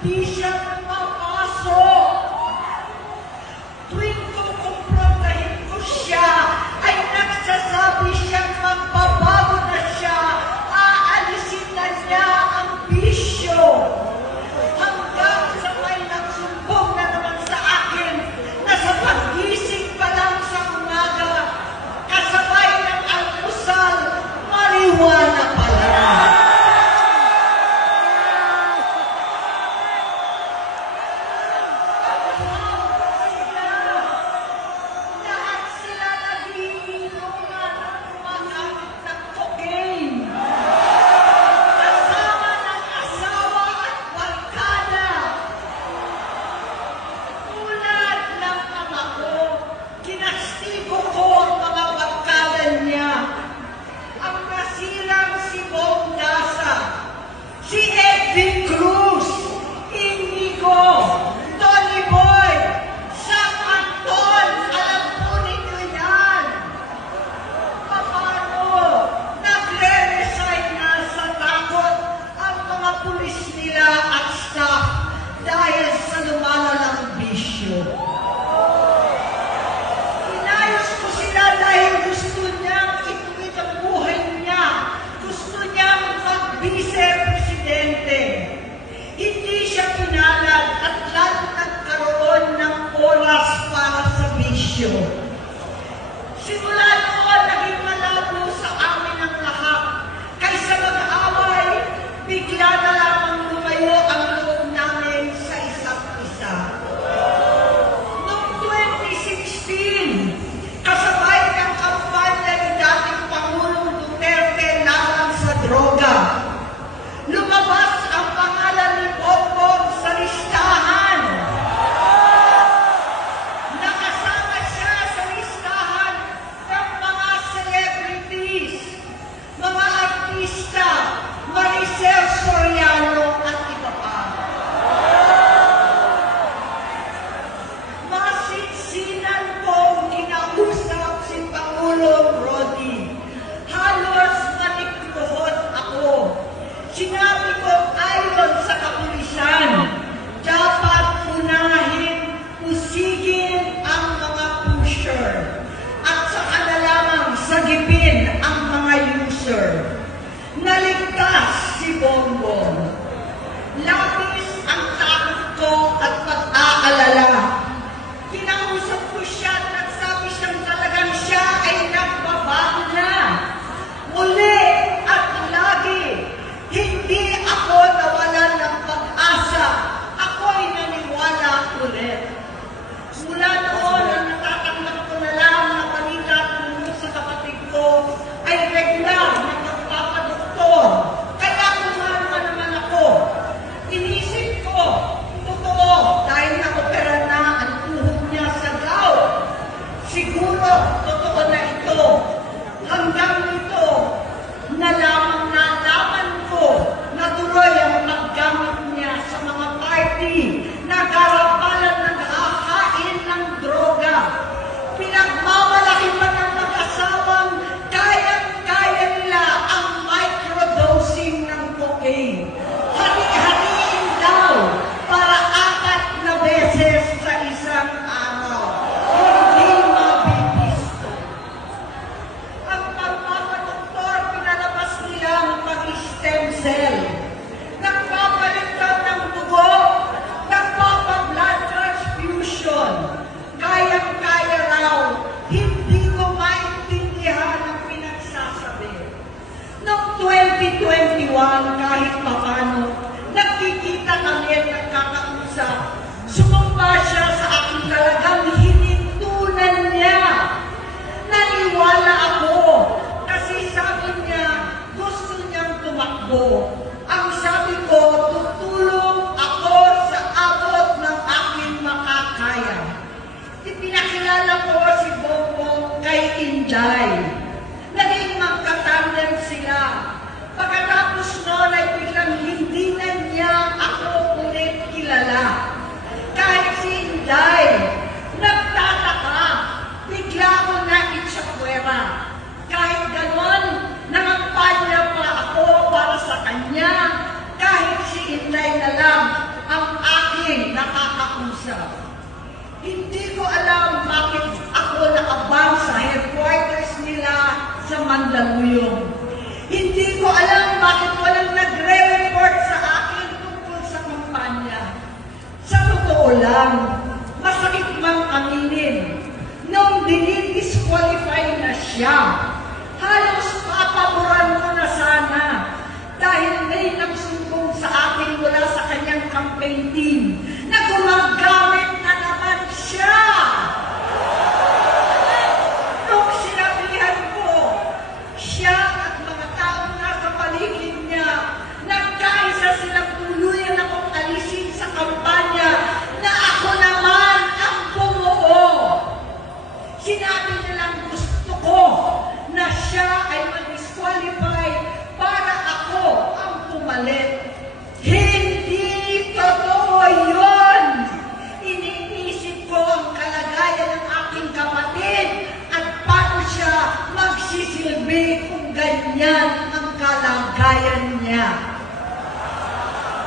hindi siya pumapasok. Tuwing kukumprontahin ko siya, ay nagsasabi siyang magbabago na siya, aalisin na niya ang bisyo. Hanggang sa may nagsumbong na naman sa akin na sa pag-gising pa lang sa umaga, kasabay ng almusal, marijuana pala. laluyong. Hindi ko alam bakit walang nagre-report sa akin tungkol sa kampanya. Sa totoo lang, masakit mang aminin, nung dinidisqualify na siya, halos papaboran ko na sana dahil may nagsumbong sa akin mula sa kanyang campaign team na gumagamit na naman siya. Nung sinabihan ko, siya at mga taong nasa paligid niya, nagkaisa silang tuluyan akong alisin sa kampanya na ako naman ang bumuo. Sinabi nilang gusto ko na siya ay mag-disqualify para ako ang pumalit. Hindi totoo yun! Iniisip ko ang kalagayan ng aking kapatid at paano siya magsisilbi kung ganyan ang kalagayan niya.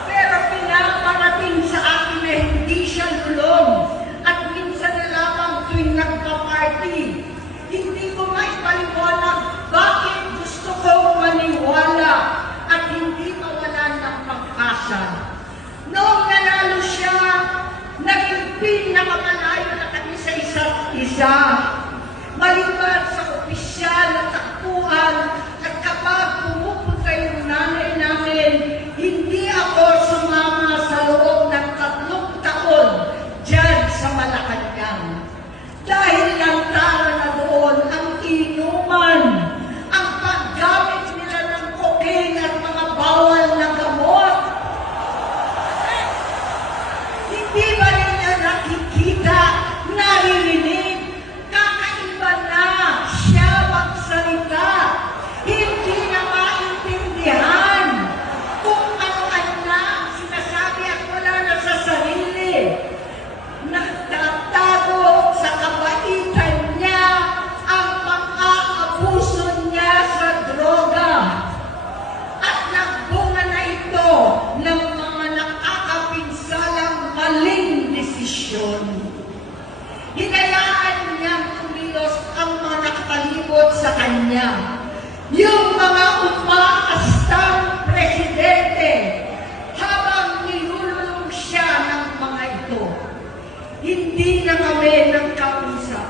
Pero pinaparating sa akin na hindi siya lulong at minsan na lamang tuwing nagpa-party. Hindi ko maipaliwanag bakit gusto kong maniwala at hindi mawalan ng pag-asa. Noong nanalo siya, naging pinakamalayo na kami sa isa't isa. Maliban sa opisyal na takbuhan at kapag pumupunta yung nanay namin, hindi ako sumama sa loob ng 3 taon dyan sa Malacanang. Dahil lantara na doon ang inuman, ang paggamit nila ng cocaine at mga bawal na gamot. Hindi ba nila nakikita, naririnig, kakaiba na siya magsalita, hindi na maintindihan kung ano-ano na ang sinasabi at wala na sa sarili. Nagtatago sa kabaitan niya ang pang-aabuso niya sa droga. At nagbunga na ito ng mga nakakapinsalang maling desisyon. Hinayaan niyang kumilos ang mga nakatalibot sa kanya. Yung mga umaastang presidente habang nilulong siya ng mga ito. Hindi na kami nagkausap.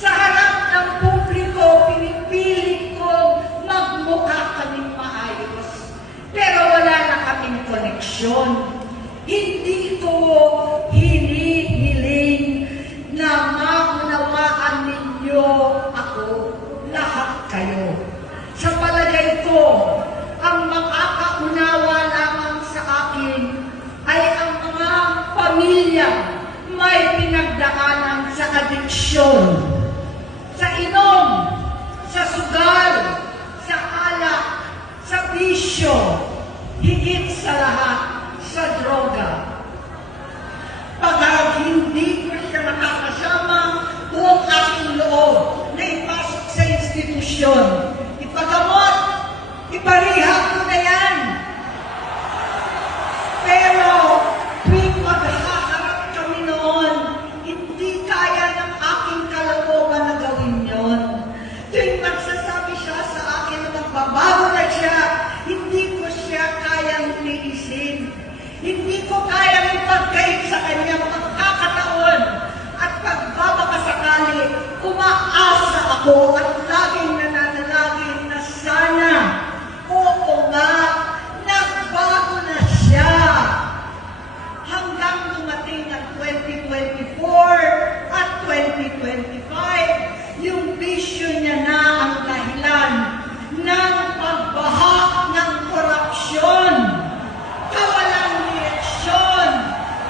Sa harap ng publiko, pinipilit ko magmukha kaming maayos. Pero wala na kaming koneksyon. Hindi ko hinihiling na maunawaan ninyo ako, lahat kayo. Sa palagay ko, ang makakaunawa lamang sa akin ay ang mga pamilya may pinagdaanan sa adiksyon, sa inom, sa sugal, sa alak, sa bisyo, higit sa lahat, sa droga. Pagka hindi ko siya nakakasama, buong aking loob na ipasok sa institusyon. Ipagamot, iparihab ko na yan. Pero, tuwing maghaharap kami noon, hindi kaya ng aking kalooban na gawin yon. Tuwing magsasabi siya sa akin na magbabago na siya, hindi ko siya kayang liisin. Hindi ko kayang ipagkait sa kanya magkakataon at pagbabakasakali, umaasa ako at laging nananalangin na sana, oo nga, nagbago na siya. Hanggang dumating ang 2024 at 2025, yung bisyo niya na ang dahilan ng pagbahak ng korupsyon, kawalang direksyon,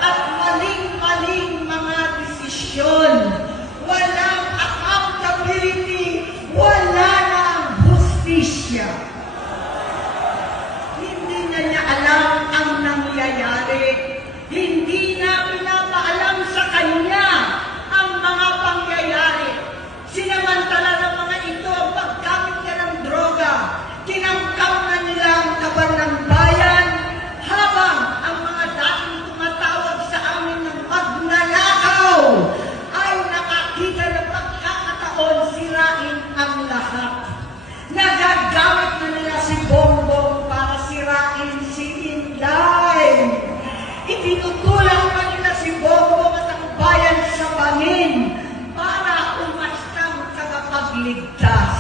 at maling-maling mga desisyon. Walang accountability, wala na ang hustisya. Hindi na niya alam ang nangyayari. Hindi na pinapaalam sa kanya ang mga pangyayari. Sinamantala ng mga ito ang paggamit niya ng droga. Kinangkam na nila ang kaban ng bayan habang ang mga dating tumatawag sa amin ng magnanakaw ay nakakita ng pagkakataon sirain ang lahat. Itutulak pa nila si Bongbong at ang bayan sa bangin para umastang tagapagligtas.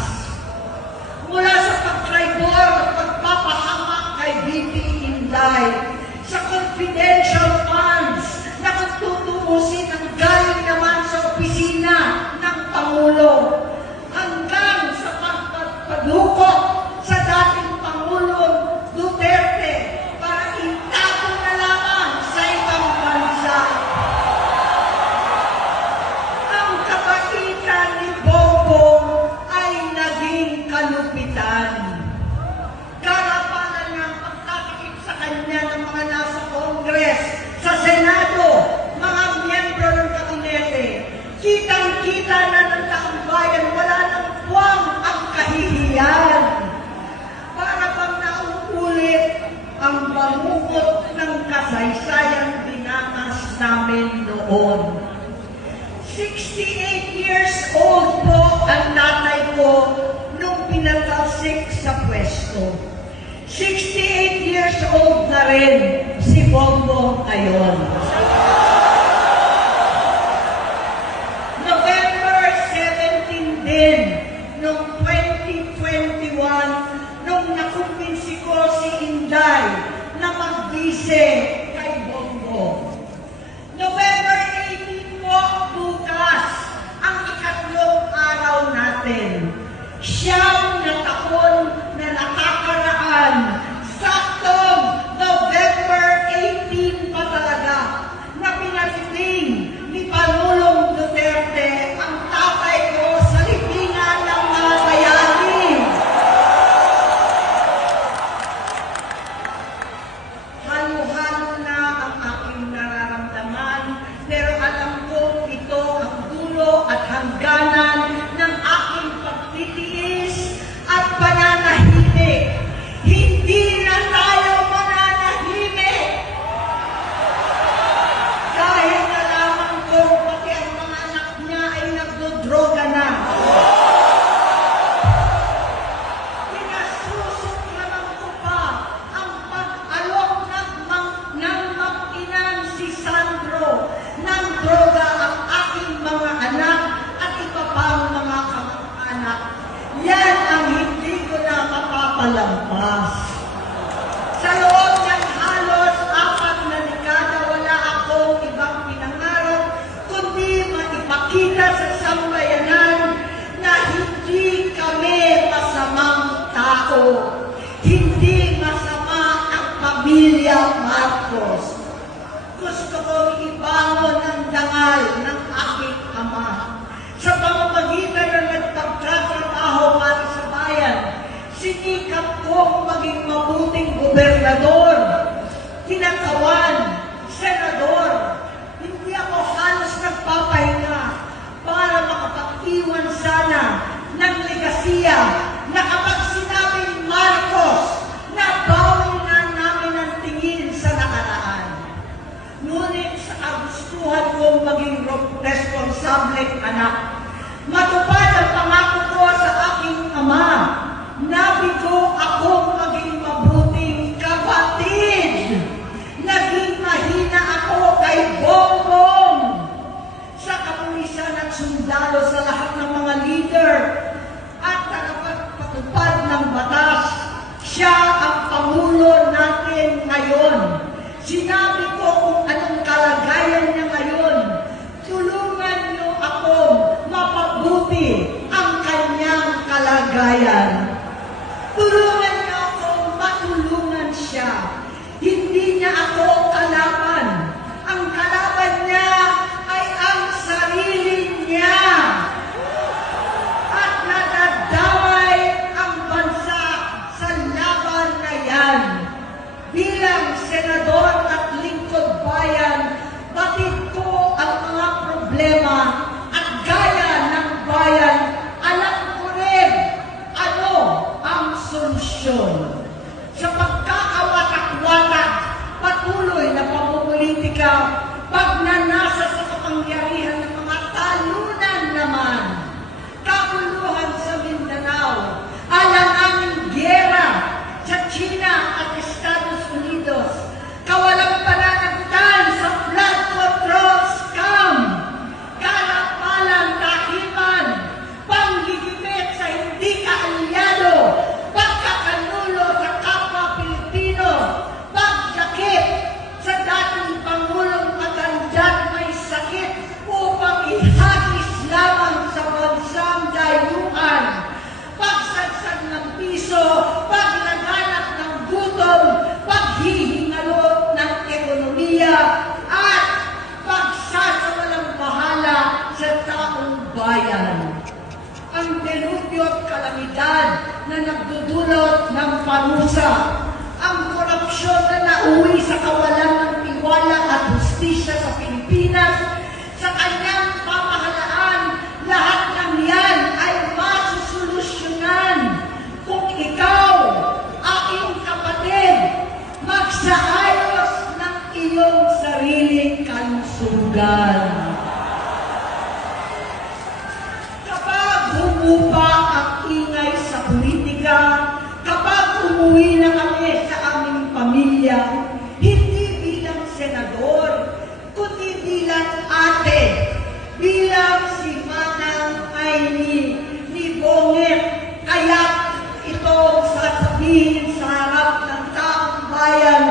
Mula sa pagtraidor at pagpapahamak kay BP Inday, sa confidential funds na magtutuusin ang galing naman sa opisina ng Pangulo, hanggang sa pagpadukot sa dating Pangulong Duterte para itago na lamang sa ibang bansa. Ang kabaitan ni Bongbong ay naging kalupitan. Karapanan ng pagtatakip sa kanya ng mga nasa Congress, sa Senado, mga miyembro ng kabinete. Kitang-kita na ng taong bayan, wala nang puwang ang kahihiyan. Para bang nauulit ang bangungot ng kasaysayang dinanas namin noon. 68 years old po ang tatay ko nung pinatalsik sa pwesto. 68 years old na rin si Bongbong ngayon. November 17 din, noong 2021, nung nakumbinsi ko si Inday na magbise kay Bongbong. November 18 po, bukas, ang ikatlong araw natin. Siyam na taon na nakakaraan, saktong November 18 pa talaga, na pinatiting ni Pangulong Duterte ang tatay ko sa libingan ng mga bayani. Halo-halo na ang aking nararamdaman, pero alam ko ito ang dulo at hangganan ng aking pagtitiis at pananahimik. Hindi na tayo mananahimik. Dahil nalaman ko pati ang mga anak niya ay nagdodroga na. Pinasusuklaman ko pa ang pag-alok ng mag-inang si Sandro ng droga ang aking mga anak at iba pang mga kamag-anak. Yan ang hindi ko na mapapalampas. Sa loob ng halos 4 na dekada, wala akong ibang pinangarap kundi maipakita sa sambayanan na hindi kami masamang tao. Hindi masama ang pamilya Marcos. Gusto kong ibangon ang dangal ng aking ama. Sa pamamagitan ng nagpagtatrabaho para sa bayan, sinikap kong maging mabuting gobernador, kinakawan, senador. Hindi ako halos nagpapahinga para makapag-iwan sana ng legasiya na kapag sinabing Marcos, nabawi na namin ang tingin sa nakaraan. Ngunit sa kagustuhan kong maging responsableng anak, matupad ang pangako ko sa aking ama, nabigo akong maging mabuting kapatid. Naging mahina ako kay Bongbong sa kapulisan at sundalo, sa lahat ng mga leader at tagapagpatupad ng batas. Siya ang Pangulo natin ngayon. Sinabi ko kung anong kalagayan niya ngayon. Tulungan niyo akong mapabuti ang kanyang kalagayan. Tulungan niyo akong matulungan siya. Hindi niya ako kalaban. Ang kalaban niya ay ang sarili niya. At nadadamay ang bansa sa laban na yan. Bilang senador at lingkod bayan, batid ko ang mga problema at gaya ng bayan, alam ko rin ano ang solusyon. Sa pagkakawatak-watak, patuloy na pamumulitika, pagnanasa sa kapangyarihan ng mga talunan naman, kaguluhan sa Mindanao, alanganing giyera sa China at Estados Unidos, kawalang pananagutan sa na nagdudulot ng parusa, ang korupsyon na nauwi sa kawalan ng tiwala at hustisya sa Pilipinas, sa kanyang pamahalaan, lahat ng yan ay masusolusyonan kung ikaw, aking kapatid, magsaayos ng iyong sariling kalusugan. Kapag humupa ang ingay sa politika, kapag umuwi na kami sa aming pamilya, hindi bilang senador, kundi bilang ate, bilang si Manang Aimee ni Bonget, kaya ito sasabihin sa harap ng taong bayan,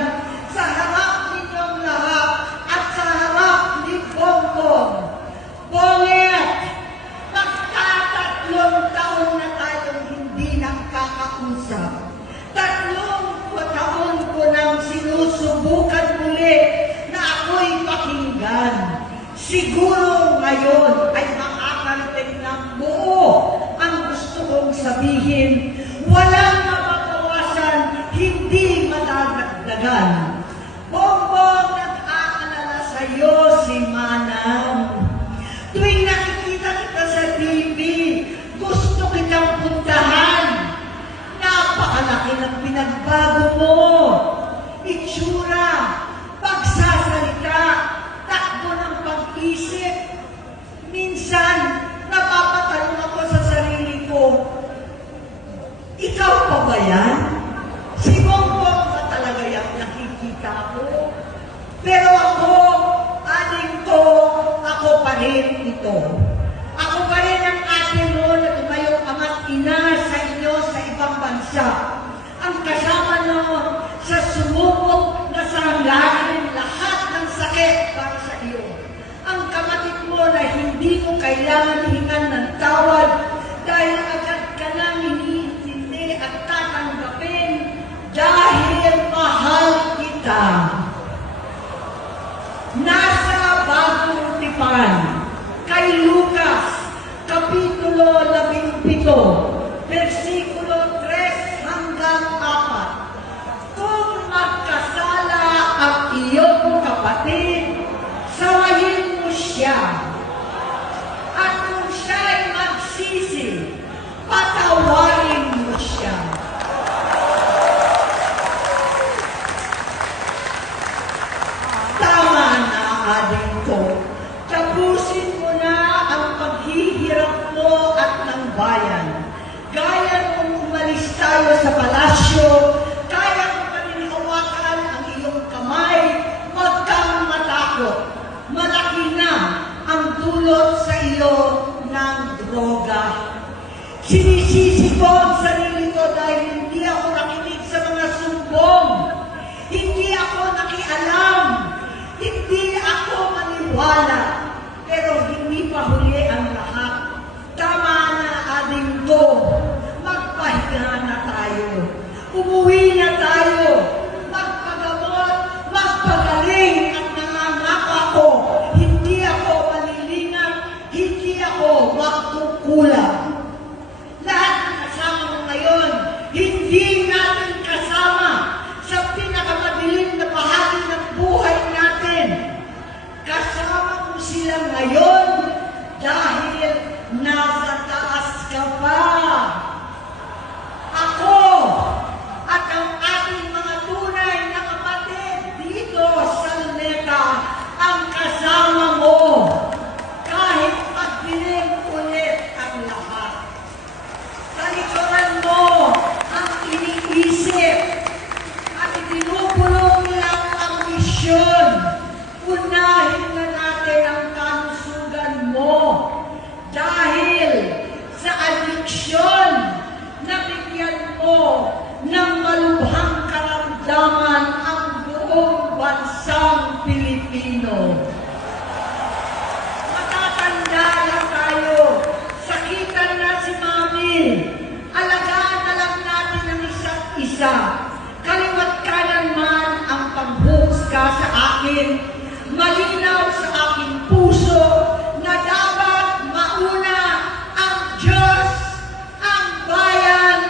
sa harap ninyong lahat, at sa harap ni Bongbong. Bonget, magtatatlong taon na tayong hindi nakakausap. 3 taon ko nang sinusubukan muli na ako'y pakinggan. Siguro ngayon ay makakarating ng buo ang gusto kong sabihin. Walang mababawasan, hindi madadagdagan. Bongbong, nag-aalala sa iyo si Manang. Tuwing nakikita kita sa TV, gusto kitang puntahan. Napakalaki ng pinagbago mo. Itsura, pagsasalita, takbo ng pag-isip. Minsan, napapatanong ako sa sarili ko, ikaw pa ba yan? Si Bongbong ba talaga yung nakikita ko? Pero ako, aling ko, ako pa rin ito. Ako pa rin ang ate mo na tumayong ama't ina sa inyo sa ibang bansa. Ang kasama no sa sumubok na saranglahin lahat ng sakit para sa iyo. Ang kapatid mo na hindi mo kailangan hingan ng tawad dahil agad ka nang iniintindi at tatanggapin dahil mahal kita. Nasa Bagong Tipan, kay Lucas, Kapitulo 17, versikulo 3 hanggang 4. Kung magkasala ang iyong kapatid, sawayin mo siya. At kung siya'y magsisi, patawarin mo siya. Tama na, adik ko. Tapusin mo na ang paghihirap mo at ng bayan. Gaya nung umalis tayo sa palasyo, kaya mo paninihawakan ang iyong kamay, huwag kang matakot. Malaki na ang dulot sa iyo ng droga. Sinisisi ko ang sarili ko dahil hindi ako nakinig sa mga sumbong. Hindi ako nakialam. Hindi ako maniwala. Pero hindi pa huli ang lahat. Tama na, ading ko. Magpahinga na tayo. Umuwi na tayo. Magpagamot, magpagaling at nangangako ako. Hindi ako malilingat, hindi ako magkukulang. Lahat ng kasama mo ngayon, hindi natin kasama sa pinakamadilim na bahagi ng buhay natin. Kasama mo sila ngayon dahil nasa taas ka pa. Ako at ang ating mga tunay na kapatid dito sa Luneta ang kasama mo kahit pagdilim ulit ang lahat. Talikuran mo ang iniisip at itinupulong lang ang misyon. Unahin na natin ang kalusugan mo dahil sa adiksyon na bigyan mo ng malubhang karamdaman ang buong bansang Pilipino. Matatanda na tayo, sakitan na si Mami, alagaan na lang natin ang isa't isa. Kaliwat kanan man ang pagbuhusga sa akin, malinaw sa aking puso na dapat mauna ang Diyos, ang bayan,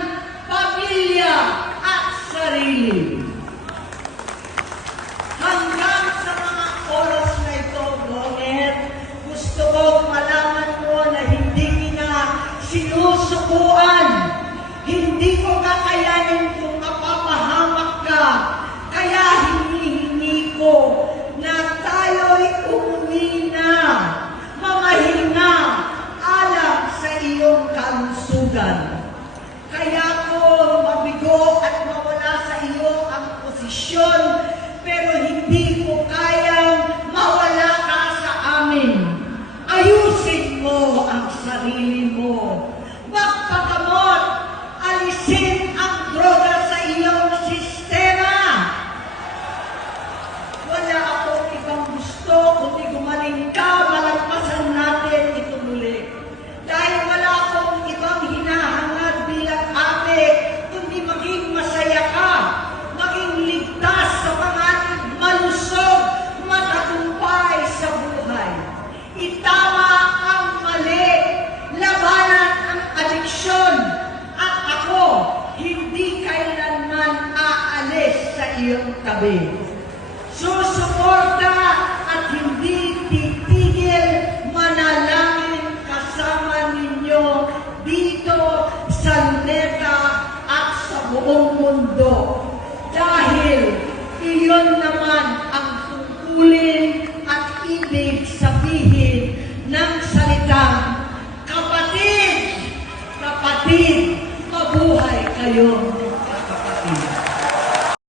tabi. Susuporta at hindi titigil manalangin kasama ninyo dito sa Luneta at sa buong mundo. Dahil iyon naman ang tungkulin at ibig sabihin ng salitang kapatid, kapatid, mabuhay kayo.